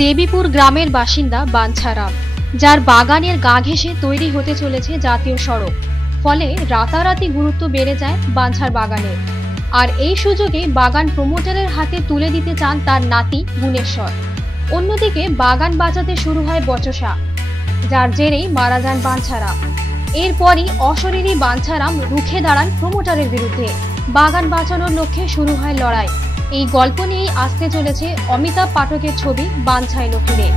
দেবীপুর গ্রামের বাসিন্দা বাঞ্ছা রাম, যার বাগানের গা ঘেঁষে তৈরি হতে চলেছে জাতীয় সড়ক। ফলে রাতারাতি গুরুত্ব বেড়ে যায় বাঞ্ছার বাগানের। আর এই সুযোগে বাগান প্রমোটারের হাতে তুলে দিতে চান তার নাতি গুণেশ্বর। অন্যদিকে বাগান বাঁচাতে শুরু হয় বচসা, যার জেরেই মারা যান বাঞ্ছা রাম। এরপরই অশরীরী বাঞ্ছা রাম রুখে দাঁড়ান প্রমোটারের বিরুদ্ধে। বাগান বাঁচানোর লক্ষ্যে শুরু হয় লড়াই। এই গল্প নিয়েই আসতে চলেছে অমিতাভ পাঠকের ছবি বাঞ্ছায় লক্ষ্মীরে।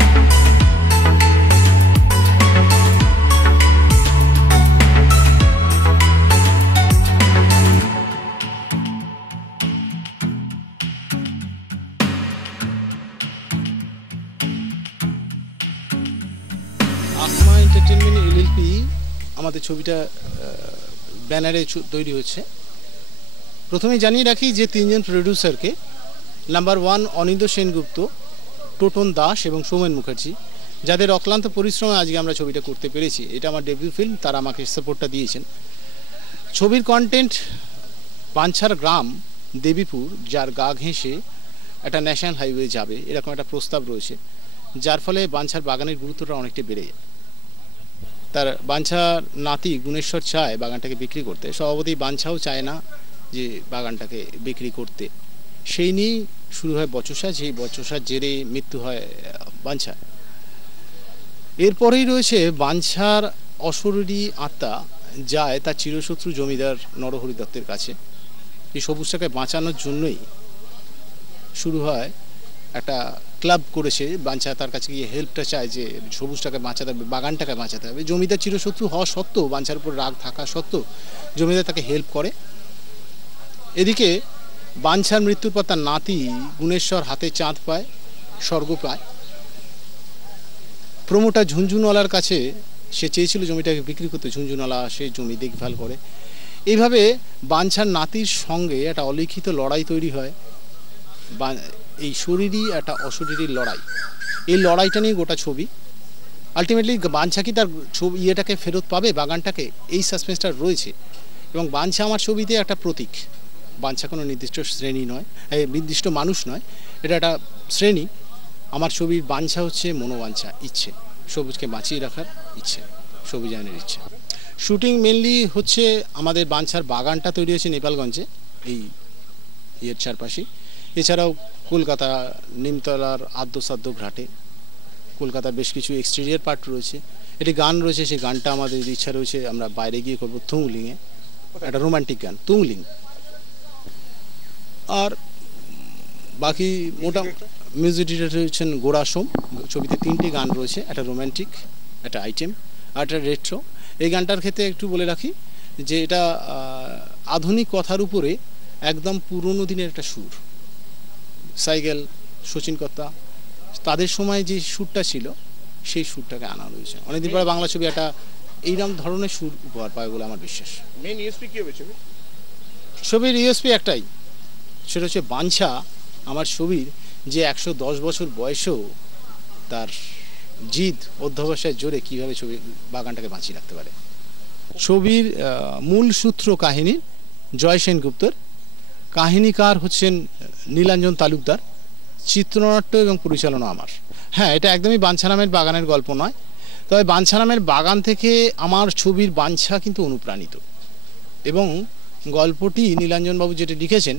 আকমা এন্টারটেইনমেন্ট এলএলপি আমাদের ছবিটা ব্যানারে তৈরি হচ্ছে। প্রথমে জানিয়ে রাখি যে তিনজন প্রোডিউসারকে, নাম্বার 1 অনিন্দ সেনগুপ্ত, টোটন দাস এবং সৌমেন মুখার্জি, যাদের অক্লান্ত পরিশ্রমে আজকে আমরা ছবিটা করতে পেরেছি। এটা আমার ডেবিউ ফিল্ম, তারা আমাকে সাপোর্টটা দিয়েছেন। ছবির কন্টেন্ট বাঞ্ছার গ্রাম দেবীপুর, যার গা ঘেঁষে একটা ন্যাশনাল হাইওয়ে যাবে, এরকম একটা প্রস্তাব রয়েছে, যার ফলে বাঞ্ছার বাগানের গুরুত্বটা অনেকটা বেড়ে যায়। তার বাঞ্ছার নাতি গুণেশ্বর চায় বাগানটাকে বিক্রি করতে, স্বভাবতই বাঞ্ছাও চায় না যে বাগানটাকে বিক্রি করতে। সেই নিয়েই শুরু হয় বচসা, যেই বচসার জেরে মৃত্যু হয় বাঞ্ছা। এরপরেই রয়েছে বাঞ্ছার অশরীরী আত্মা যায় তার চিরশত্রু জমিদার নরহরি দত্তের কাছে। এই সবুজটাকে বাঁচানোর জন্যই শুরু হয় একটা ক্লাব করেছে। বাঞ্ছা তার কাছে গিয়ে হেল্পটা চায় যে সবুজটাকে বাঁচাতে হবে, বাগানটাকে বাঁচাতে হবে। জমিদার চিরশত্রু হওয়া সত্ত্বেও, বাঞ্ছার উপর রাগ থাকা সত্ত্বেও জমিদার তাকে হেল্প করে। এদিকে বাঞ্ছার মৃত্যুর পর তার নাতি গুণেশ্বর হাতে চাঁদ পায়, স্বর্গ পায়। প্রমোটার ঝুনঝুনওয়ালার কাছে সে চেয়েছিল জমিটাকে বিক্রি করতে, ঝুনঝুনওয়ালা সেই জমি দেখভাল করে। এইভাবে বাঞ্ছার নাতির সঙ্গে একটা অলিখিত লড়াই তৈরি হয়। এই শরীরই একটা অশরীরী লড়াই, এই লড়াইটা নিয়ে গোটা ছবি। আলটিমেটলি বাঞ্ছা কি তার ইয়েটাকে ফেরত পাবে, বাগানটাকে, এই সাসপেন্সটা রয়েছে। এবং বাঞ্ছা আমার ছবিতে একটা প্রতীক। বাঞ্ছা কোনো নির্দিষ্ট শ্রেণী নয়, নির্দিষ্ট মানুষ নয়, এটা একটা শ্রেণী। আমার ছবির বাঞ্ছা হচ্ছে মনোবাঞ্ছা, ইচ্ছে, সবুজকে বাঁচিয়ে রাখার ইচ্ছে, সবুজায়নের ইচ্ছে। শুটিং মেনলি হচ্ছে আমাদের বাঞ্ছার বাগানটা তৈরি হয়েছে নেপালগঞ্জে, এই ইয়ের চারপাশে। এছাড়াও কলকাতা নিমতলার আদ্যসাধ্য ঘাটে, কলকাতার বেশ কিছু এক্সটেরিয়ার পার্ট রয়েছে। একটি গান রয়েছে, সেই গানটা আমাদের ইচ্ছা রয়েছে আমরা বাইরে গিয়ে করবো তুংলিংয়ে, একটা রোমান্টিক গান, তুংলিং। আর বাকি মোটামুটি মিউজিক ডিরেক্টর হচ্ছেন গোড়া সোম। ছবিতে 3টি গান রয়েছে, একটা রোমান্টিক, একটা আইটেম আর একটা রেট্রো। এই গানটার ক্ষেত্রে একটু বলে রাখি যে এটা আধুনিক কথার উপরে একদম পুরনো দিনের একটা সুর। সাইকেল, শচীন কর্তা, তাদের সময় যে সুরটা ছিল সেই সুরটাকে আনা রয়েছে। অনেকদিন পরে বাংলা ছবি একটা এইরকম ধরনের সুর উপহার পায় বলে আমার বিশ্বাস। মেন ইউএসপি কি হবে ছবির ইউএসপি একটাই, সেটা হচ্ছে বাঞ্ছা আমার ছবির যে 110 বছর বয়সেও তার জিদ অধ্যবসায়ের জোরে কীভাবে ছবি বাগানটাকে বাঁচিয়ে রাখতে পারে। ছবির মূল সূত্র কাহিনী জয় সেনগুপ্তর, কাহিনীকার হচ্ছেন নীলাঞ্জন তালুকদার, চিত্রনাট্য এবং পরিচালনা আমার। হ্যাঁ, এটা একদমই বাঞ্ছা নামের বাগানের গল্প নয়, তবে বাঞ্ছা নামের বাগান থেকে আমার ছবির বাঞ্ছা কিন্তু অনুপ্রাণিত। এবং গল্পটি নীলাঞ্জনবাবু যেটা লিখেছেন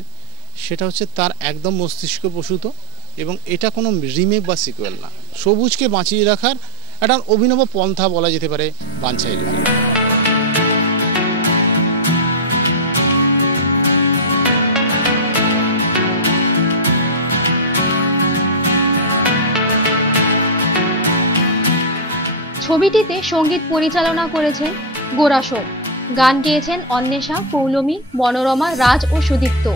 সেটা হচ্ছে তার একদম মস্তিষ্ক প্রসূত, এবং এটা কোনো রিমেক বা সিকুয়েল না। সবুজকে বাঁচিয়ে রাখার একটা অভিনব পন্থা বলা যেতে পারে বাঞ্ছা এলএলপি। ছবিটিতে সঙ্গীত পরিচালনা করেছেন গোড়া সোম, গান গেয়েছেন অন্বেষা, পৌলমী, মনোরমা, রাজ ও সুদীপ্ত।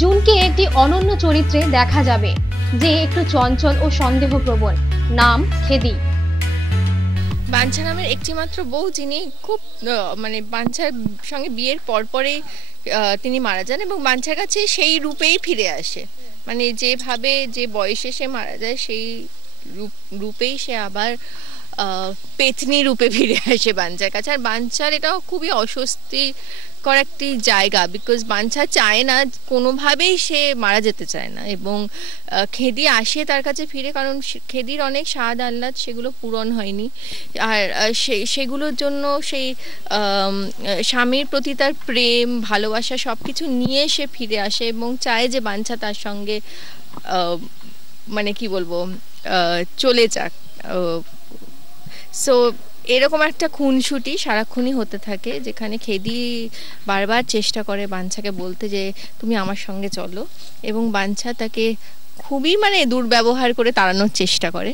জুনকে একটি অনন্য চরিত্রে দেখা যাবে, যে একটু চঞ্চল ও সন্দেহপ্রবণ। নাম খেদি। বাঞ্ছা নামের একটি মাত্র বউ, যিনি খুব মানে বাঞ্ছার সঙ্গে বিয়ের পরপরেই তিনি মারা যান এবং বাঞ্ছার কাছে সেই রূপেই ফিরে আসে। মানে যেভাবে যে বয়সে সে মারা যায় সেই রূপেই সে আবার পেতনি রূপে ফিরে আসে বাঞ্ছার কাছে। আর বাঞ্ছার এটাও খুবই অস্বস্তিকর একটি জায়গা, বিকজ বাঞ্ছা চায় না, কোনোভাবেই সে মারা যেতে চায় না, এবং খেদি আসে তার কাছে ফিরে, কারণ খেদির অনেক স্বাদ আহ্লাদ সেগুলো পূরণ হয়নি, আর সেগুলোর জন্য সেই স্বামীর প্রতি তার প্রেম ভালোবাসা সব কিছু নিয়ে সে ফিরে আসে এবং চায় যে বাঞ্ছা তার সঙ্গে মানে কি বলবো চলে যাক। সো এরকম একটা খুনসুটি সারাক্ষণই হতে থাকে, যেখানে খেদি বারবার চেষ্টা করে বাঞ্ছাকে বলতে যে তুমি আমার সঙ্গে চলো, এবং বাঞ্ছা তাকে খুবই মানে দুর্ব্যবহার করে তাড়ানোর চেষ্টা করে।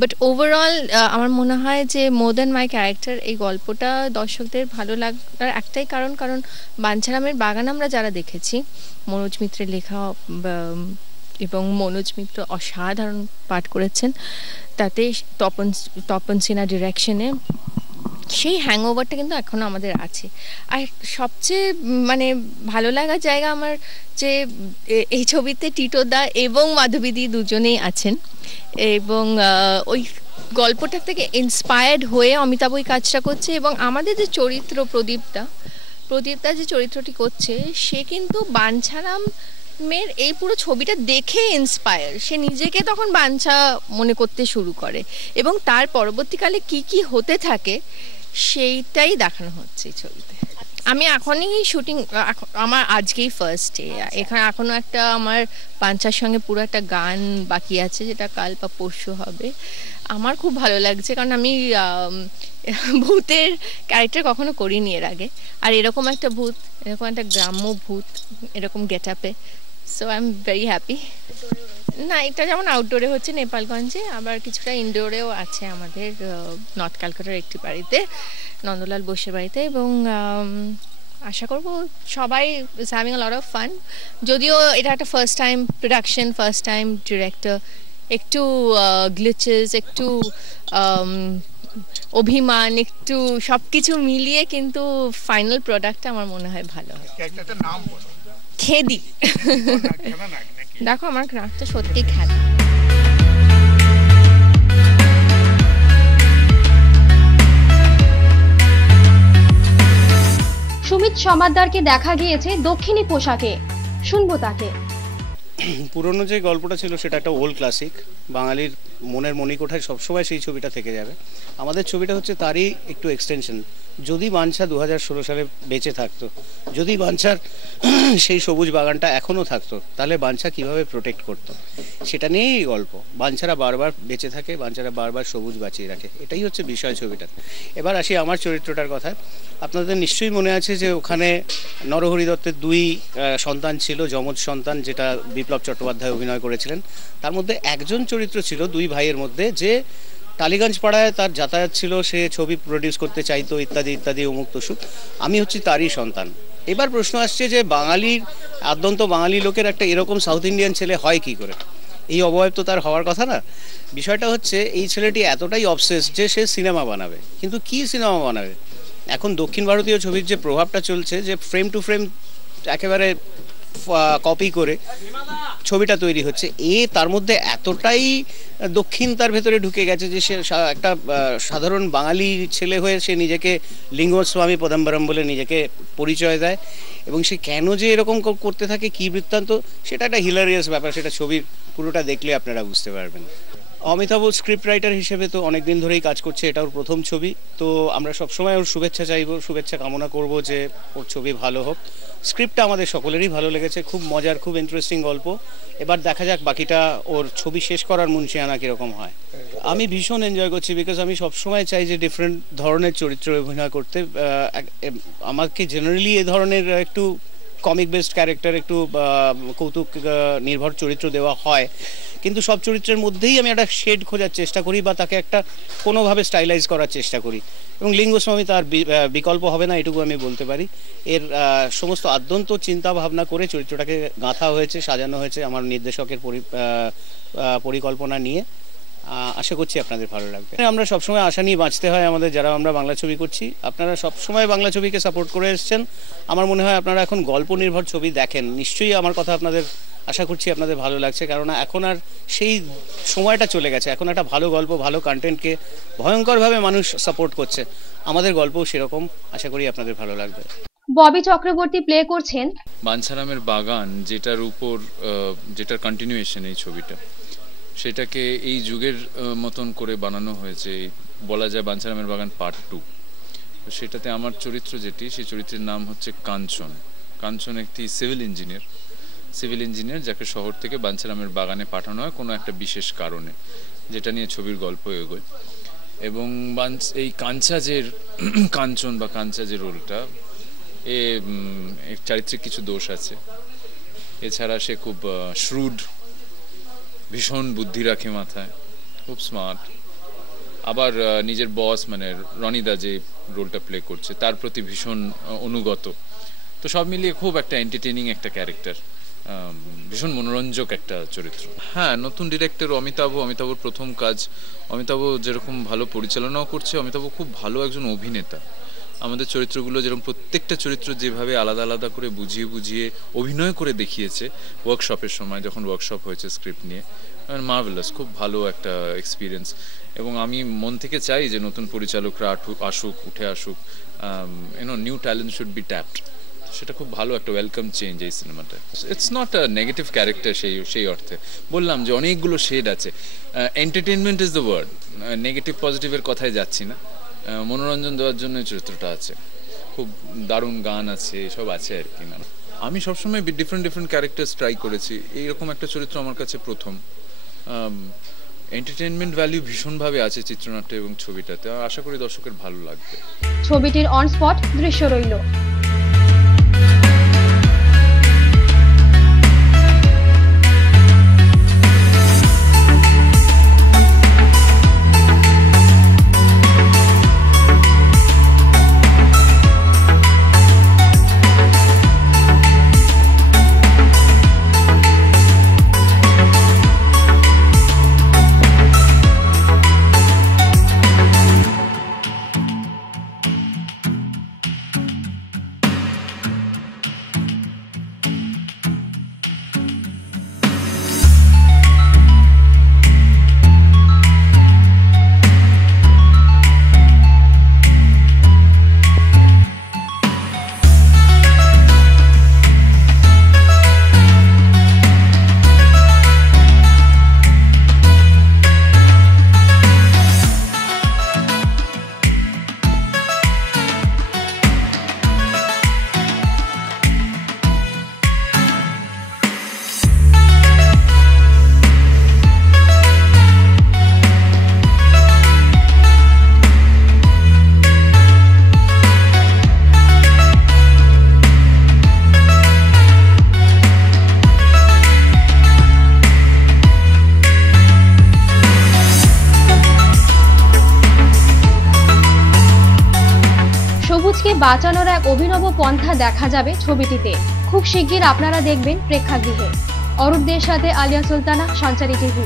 বাট ওভারঅল আমার মনে হয় যে মোর দ্যান মাই ক্যারেক্টার এই গল্পটা দর্শকদের ভালো লাগার একটাই কারণ বাঞ্ছারামের বাগান আমরা যারা দেখেছি, মনোজ মিত্রের লেখা, এবং মনোজ মিত্র অসাধারণ পাঠ করেছেন, তাতে তপন সিনহা ডিরেকশনে সেই হ্যাংওভারটা কিন্তু এখনো আমাদের আছে। আর সবচেয়ে মানে ভালো লাগার জায়গা আমার যে এই ছবিতে টিটোদা এবং মাধবীদি দুজনেই আছেন, এবং ওই গল্পটা থেকে ইন্সপায়ার্ড হয়ে অমিতাভ ওই কাজটা করছে, এবং আমাদের যে চরিত্র প্রদীপদা যে চরিত্রটি করছে সে কিন্তু বাঞ্ছারাম মেয়ের এই পুরো ছবিটা দেখে ইন্সপায়ার, সে নিজেকে তখন বাঞ্ছা মনে করতে শুরু করে, এবং তার পরবর্তীকালে কি কি হতে থাকে সেইটাই দেখানো হচ্ছে এই ছবিতে। আমি এখনই শুটিং, আমার আজকেই ফার্স্ট ডে, এখানে এখনো একটা আমার বাঞ্ছার সঙ্গে পুরো একটা গান বাকি আছে, যেটা কাল বা পরশু হবে। আমার খুব ভালো লাগছে, কারণ আমি ভূতের ক্যারেক্টার কখনো করিনি এর আগে, আর এরকম একটা ভূত, এরকম একটা গ্রাম্য ভূত এরকম গেট আপে, so I am very happy. না, এটা যেমন আউটডোরে হচ্ছে নেপালগঞ্জে, আবার কিছুটা ইনডোরেও আছে আমাদের নর্থ ক্যালকাটার একটি বাড়িতে, নন্দলাল বোসের বাড়িতে, এবং আশা করব সবাই is having a lot of fun. যদিও এটা একটা first time production, first time director, একটু গ্লিচেস, একটু অভিমান, একটু সব কিছু মিলিয়ে কিন্তু ফাইনাল প্রোডাক্টটা আমার মনে হয় ভালো হয়। খেদি। দেখো আমার নাকটা সত্যি খেলা। সুমিত সমাদ্দারকে দেখা গিয়েছে দক্ষিণী পোশাকে, শুনবো তাকে। পুরনো যে গল্পটা ছিল সেটা একটা ওল্ড ক্লাসিক, বাঙালির মনের মণিকোঠায় সবসময় সেই ছবিটা থেকে যাবে। আমাদের ছবিটা হচ্ছে তারই একটু এক্সটেনশন। যদি বাঞ্ছা 2016 সালে বেঁচে থাকতো, যদি বাঞ্ছার সেই সবুজ বাগানটা এখনও থাকতো, তাহলে বাঞ্ছা কিভাবে প্রোটেক্ট করতো সেটা নিয়েই গল্প। বাঞ্ছারা বারবার বেঁচে থাকে, বাঞ্ছারা বারবার সবুজ বাঁচিয়ে রাখে, এটাই হচ্ছে বিষয় ছবিটার। এবার আসি আমার চরিত্রটার কথায়। আপনাদের নিশ্চয়ই মনে আছে যে ওখানে নরহরি দত্তের 2 সন্তান ছিল, যমজ সন্তান, যেটা বিপ্লব চট্টোপাধ্যায় অভিনয় করেছিলেন। তার মধ্যে একজন চরিত্র ছিল 2 ভাইয়ের মধ্যে, যে টালিগঞ্জ পাড়ায় তার যাতায়াত ছিল, সে ছবি প্রডিউস করতে চাইতো ইত্যাদি ইত্যাদি, অমুক তসুক। আমি হচ্ছি তারই সন্তান। এবার প্রশ্ন আসছে যে বাঙালির, আদ্যন্ত বাঙালি লোকের একটা এরকম সাউথ ইন্ডিয়ান ছেলে হয় কি করে? এই অবয়ব তো তার হওয়ার কথা না। বিষয়টা হচ্ছে এই ছেলেটি এতটাই অবসেস যে সে সিনেমা বানাবে, কিন্তু কি সিনেমা বানাবে? এখন দক্ষিণ ভারতীয় ছবির যে প্রভাবটা চলছে, যে ফ্রেম টু ফ্রেম একেবারে কপি করে ছবিটা তৈরি হচ্ছে, তার মধ্যে এতটাই দক্ষিণ তার ভেতরে ঢুকে গেছে যে সে একটা সাধারণ বাঙালি ছেলে হয়ে সে নিজেকে লিঙ্গস্বামী পদম্বরম বলে নিজেকে পরিচয় দেয়, এবং সে কেন যে এরকম করতে থাকে, কি বৃত্তান্ত, সেটা একটা হিলারিয়াস ব্যাপার। সেটা ছবির পুরোটা দেখলে আপনারা বুঝতে পারবেন। অমিতাভ স্ক্রিপ্ট রাইটার হিসেবে তো অনেক দিন ধরেই কাজ করছে, এটা ওর প্রথম ছবি, তো আমরা সবসময় ওর শুভেচ্ছা চাইবো, শুভেচ্ছা কামনা করব যে ওর ছবি ভালো হোক। স্ক্রিপ্টটা আমাদের সকলেরই ভালো লেগেছে, খুব মজার, খুব ইন্টারেস্টিং গল্প। এবার দেখা যাক বাকিটা ওর ছবি শেষ করার মুনশিয়ানা কীরকম হয়। আমি ভীষণ এনজয় করছি, বিকজ আমি সবসময় চাই যে ডিফারেন্ট ধরনের চরিত্রে অভিনয় করতে। আমাকে জেনারেলি এ ধরনের একটু কমিক বেসড ক্যারেক্টার, একটু কৌতুক নির্ভর চরিত্র দেওয়া হয়, কিন্তু সব চরিত্রের মধ্যেই আমি একটা শেড খোঁজার চেষ্টা করি, বা তাকে একটা কোনোভাবে স্টাইলাইজ করার চেষ্টা করি, এবং লিঙ্গস্বামী তার বিকল্প হবে না, এটুকু আমি বলতে পারি। এর সমস্ত আদ্যন্ত চিন্তা ভাবনা করে চরিত্রটাকে গাঁথা হয়েছে, সাজানো হয়েছে আমার নির্দেশকের পরিকল্পনা নিয়ে। আশা করছি আপনাদের ভালো লাগবে। আমরা সবসময় আশা নিয়ে বাঁচতে হয় আমাদের, যারা আমরা বাংলা ছবি করছি। আপনারা সবসময় বাংলা ছবিকে সাপোর্ট করে এসেছেন। আমার মনে হয় আপনারা এখন গল্প নির্ভর ছবি দেখেন, নিশ্চয়ই আমার কথা আপনাদের, আশা করছি আপনাদের ভালো লাগছে। কারণ এখন আর সেই সময়টা চলে গেছে, এখন একটা ভালো গল্প, ভালো কন্টেন্টকে ভয়ঙ্করভাবে মানুষ সাপোর্ট করছে। আমাদের গল্পও সেরকম, আশা করি আপনাদের ভালো লাগবে। ববি চক্রবর্তী প্লে করছেন বাঞ্ছারামের বাগান, যেটার কন্টিনিউয়েশন এই ছবিটা, সেটাকে এই যুগের মতন করে বানানো হয়েছে। বলা যায় বাঞ্ছারামের বাগান পার্ট 2। তো সেটাতে আমার চরিত্র সেই চরিত্রের নাম হচ্ছে কাঞ্চন। কাঞ্চন একটি সিভিল ইঞ্জিনিয়ার যাকে শহর থেকে বাঞ্ছারামের বাগানে পাঠানো হয় কোনো একটা বিশেষ কারণে, যেটা নিয়ে ছবির গল্প এগোয়। এবং এই কাঞ্চন বা কাঞ্চা যে রোলটা, চারিত্রিক কিছু দোষ আছে। এছাড়া সে খুব শ্রুড, ভীষণ বুদ্ধি রাখে মাথায়, খুব স্মার্ট। আবার নিজের বস মানে রনিদা যে রোলটা প্লে করছে তার প্রতি ভীষণ অনুগত। তো সব মিলিয়ে খুব একটা এন্টারটেইনিং একটা ক্যারেক্টার, ভীষণ মনোরঞ্জক একটা চরিত্র। হ্যাঁ, নতুন ডিরেক্টর অমিতাভর প্রথম কাজ। অমিতাভ যেরকম ভালো পরিচালনাও করছে, অমিতাভ খুব ভালো একজন অভিনেতা। আমাদের চরিত্রগুলো যেরকম প্রত্যেকটা চরিত্র যেভাবে আলাদা আলাদা করে বুঝিয়ে অভিনয় করে দেখিয়েছে ওয়ার্কশপের সময়, যখন ওয়ার্কশপ হয়েছে স্ক্রিপ্ট নিয়ে, মার্ভেলাস, খুব ভালো একটা এক্সপিরিয়েন্স। এবং আমি মন থেকে চাই যে নতুন পরিচালকরা উঠে আসুক, new talent should be tapped. সেটা খুব ভালো একটা ওয়েলকাম চেঞ্জ এই সিনেমাটা। It's not a negative character সেই অর্থে। বললাম যে অনেকগুলো শেড আছে। Entertainment is the word, negative পজিটিভের কথায় যাচ্ছি না। মনোরঞ্জন দেওয়ার জন্য চরিত্রটা আছে, খুব দারুণ গান আছে, সব আছে আর কি। না, আমি সবসময় ডিফারেন্ট ক্যারেক্টার্স ট্রাই করেছি, এইরকম একটা চরিত্র আমার কাছে প্রথম। এন্টারটেনমেন্ট ভ্যালু ভীষণভাবে আছে চিত্রনাট্য এবং ছবিটাতে, আশা করি দর্শকের ভালো লাগবে। ছবিটির অন স্পট দৃশ্য রইল। সবুজকে বাঁচানোর এক অভিনব পন্থা দেখা যাবে ছবিটিতে। খুব শিগগির আপনারা দেখবেন প্রেক্ষাগৃহে। অরূপ দের সাথে আলিয়া সুলতানা, সঞ্চারী টিভি।